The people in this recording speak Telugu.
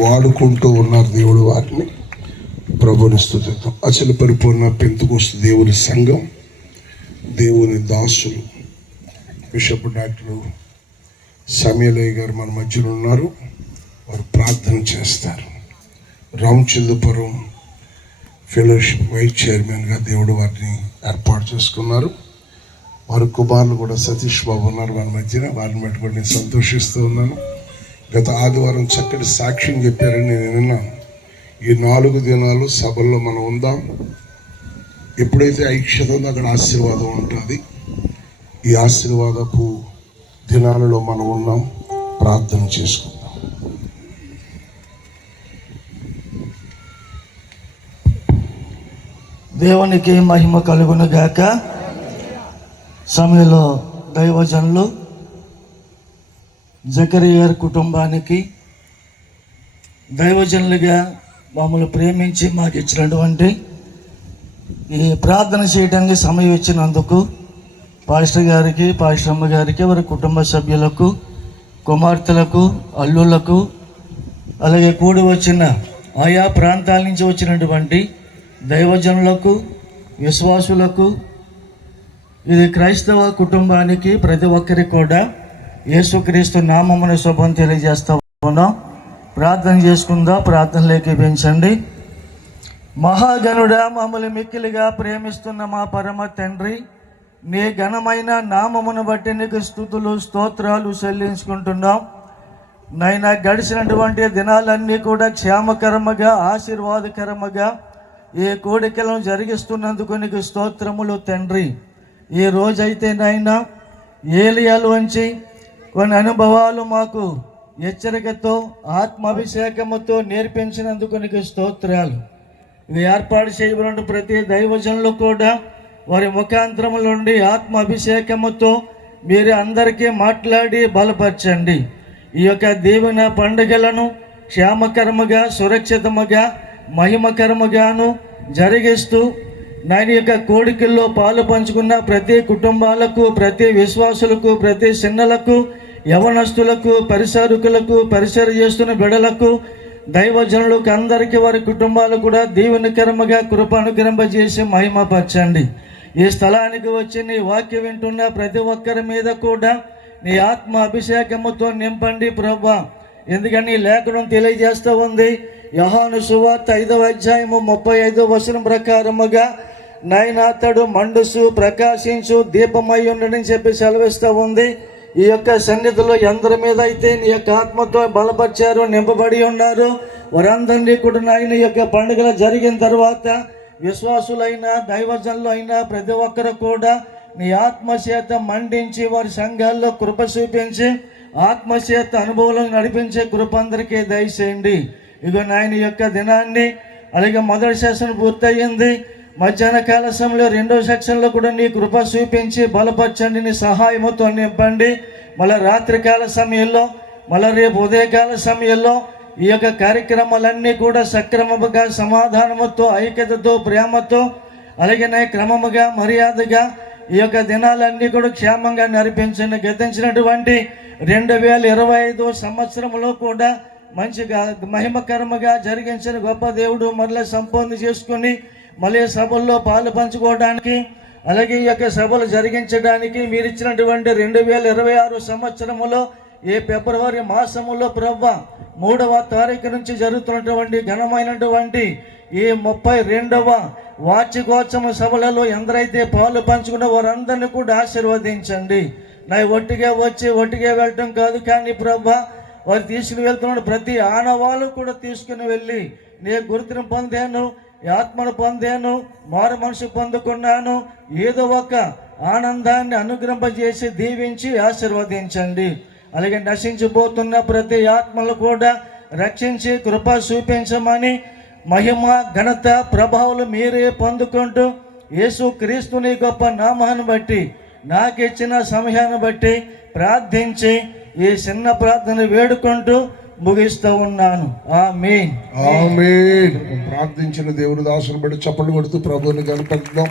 వాడుకుంటూ ఉన్నారు దేవుడు వారిని. ప్రభుని స్తుతిద్దాం. అసలు పరిపూర్ణ పెంతెకోస్తు దేవుని సంఘం, దేవుని దాసులు బిషప్ డాక్టర్ సమయలయ్య గారు మన మధ్యలో ఉన్నారు. వారు ప్రార్థన చేస్తారు. రామచంద్రపురం ఫెలోషిప్ వైస్ చైర్మన్గా దేవుడు వారిని ఏర్పాటు చేసుకున్నారు. వారి కుమారులు కూడా సతీష్ బాబు ఉన్నారు మన మధ్యన. వారిని బట్టి కూడా నేను సంతోషిస్తూ ఉన్నాను. గత ఆదివారం చక్కటి సాక్ష్యం చెప్పారని నేను విన్నాను. ఈ 4 దినాలు సభల్లో మనం ఉందాం. ఎప్పుడైతే ఐక్యత ఉందో అక్కడ ఆశీర్వాదం ఉంటుంది. ఈ ఆశీర్వాదపు దినాలలో మనం ఉన్నాం. ప్రార్థన చేసుకుందాం. దేవునికి మహిమ కలుగును గాక. సమయంలో దైవజనులు జకరియా గారి కుటుంబానికి దైవజనులుగా మమ్మల్ని ప్రేమించి మాకు ఇచ్చినటువంటి ఈ ప్రార్థన చేయడానికి సమయం ఇచ్చినందుకు పాస్టర్ గారికి, పాస్టర్ అమ్మ గారికి, వారి కుటుంబ సభ్యులకు, కుమార్తెలకు, అల్లుళ్లకు, అలాగే కూడి వచ్చిన ఆయా ప్రాంతాల నుంచి వచ్చినటువంటి దైవజనులకు, విశ్వాసులకు, ఇది క్రైస్తవ కుటుంబానికి ప్రతి ఒక్కరికి కూడా యేసుక్రీస్తు నామమున శుభం తెలియజేస్తా ఉన్నాం. ప్రార్థన చేసుకుందా. ప్రార్థనలోకి పెంచండి. మహాగణుడా, మమ్మల్ని మిక్కిలిగా ప్రేమిస్తున్న మా పరమ తండ్రి, నీ ఘనమైన నామమును బట్టి నీకు స్తుతులు స్తోత్రాలు చెల్లించుకుంటున్నాం. నైనా గడిచినటువంటి దినాలన్నీ కూడా క్షేమకరముగా, ఆశీర్వాదకరముగా ఈ కోడికలను జరిగిస్తున్నందుకు నీకు స్తోత్రములు తండ్రి. ఈ రోజైతే నాయనా ఏలియాలోంచి కొన్ని అనుభవాలు మాకు హెచ్చరికతో, ఆత్మాభిషేకముతో నేర్పించినందుకు నీకు స్తోత్రాలు. ఇది ఏర్పాటు చేయబడిన ప్రతి దైవజనులు కూడా వారి ముఖాంతరముల నుండి ఆత్మాభిషేకముతో మీరు అందరికీ మాట్లాడి బలపరచండి. ఈ యొక్క దేవుని పండుగలను క్షేమకరముగా, సురక్షితముగా, మహిమకరముగాను జరిగిస్తూ నాయన యొక్క కోడికల్లో పాలు పంచుకున్న ప్రతి కుటుంబాలకు, ప్రతి విశ్వాసులకు, ప్రతి చిన్నలకు, యవనస్తులకు, పరిచారకులకు, పరిచర్య చేస్తున్న బిడలకు, దైవజనులకు అందరికీ వారి కుటుంబాలు కూడా దీవెనకరముగా కృప అనుగ్రహింపజేసి మహిమపరచండి. ఈ స్థలానికి వచ్చి నీ వాక్యం వింటున్న ప్రతి ఒక్కరి మీద కూడా నీ ఆత్మ అభిషేకముతో నింపండి ప్రభా. ఎందుకని లేఖనం తెలియజేస్తూ ఉంది. యోహాను సువార్త 5వ అధ్యాయము 35వ వచనం ప్రకారముగా నాయన అతడు మండుసు ప్రకాశించు దీపమై ఉండని చెప్పి సెలవిస్తూ ఉంది. ఈ యొక్క సన్నిధిలో ఎందరి మీద అయితే నీ యొక్క ఆత్మతో బలపరిచారు, నింపబడి ఉన్నారు, వారందరినీ కూడా నాయన యొక్క పండుగలు జరిగిన తర్వాత విశ్వాసులైన దైవజనులు అయినా ప్రతి ఒక్కరు కూడా నీ ఆత్మచేత మండించి వారి సంఘాల్లో కృప చూపించి ఆత్మచేత అనుభవంలో నడిపించే కృప అందరికీ దయచేయండి. ఇగో నాయన యొక్క దినాన్ని అలాగే మొదటి సెషన్ పూర్తయింది. మధ్యాహ్న కాల సమయంలో 2వ సెక్షన్లో కూడా నీ కృప చూపించి బలపరచండి, నీ సహాయముతో నింపండి. మళ్ళీ రాత్రికాల సమయంలో, మళ్ళీ రేపు ఉదయకాల సమయంలో ఈ యొక్క కార్యక్రమాలన్నీ కూడా సక్రమముగా, సమాధానముతో, ఐక్యతతో, ప్రేమతో, అలాగే నా క్రమముగా, మర్యాదగా ఈ యొక్క దినాలన్నీ కూడా క్షేమంగా నడిపించండి. గతించినటువంటి 2025 సంవత్సరంలో కూడా మంచిగా మహిమకరముగా జరిగించిన గొప్ప దేవుడు మరలా సంపూర్ణ చేసుకుని మళ్ళీ సభల్లో పాలు పంచుకోవడానికి, అలాగే ఈ యొక్క సభలు జరిగించడానికి మీరు ఇచ్చినటువంటి 2026 సంవత్సరములో ఈ ఫిబ్రవరి మాసములో ప్రభా 3వ తారీఖు నుంచి జరుగుతున్నటువంటి ఘనమైనటువంటి ఈ 32వ వార్షికోత్సవ సభలలో ఎందరైతే పాలు పంచుకున్న వారందరినీ కూడా ఆశీర్వదించండి. నా ఒట్టిగా వచ్చి ఒట్టిగా వెళ్ళటం కాదు, కానీ ప్రభా వారు తీసుకుని వెళ్తున్న ప్రతి ఆనవాళ్ళు కూడా తీసుకుని వెళ్ళి నేను గుర్తును పొందాను, ఆత్మను పొందాను, మారు మనసు పొందుకున్నాను, ఏదో ఒక ఆనందాన్ని అనుగ్రహింపజేసి దీవించి ఆశీర్వదించండి. అలాగే నశించిపోతున్న ప్రతి ఆత్మలు కూడా రక్షించి కృప చూపించమని మహిమ, ఘనత, ప్రభావాలు మీరే పొందుకుంటూ యేసు క్రీస్తుని గొప్ప నామాన్ని బట్టి నాకు ఇచ్చిన సమయాన్ని బట్టి ప్రార్థించి ఈ చిన్న ప్రార్థన వేడుకుంటూ ముగిస్తూ ఉన్నాను. ఆమేన్. ఆమేన్. ప్రార్థించిన దేవుడి దాసుని బట్టి చప్పట్లు కొడుతూ ప్రభువుని కనపడతాం.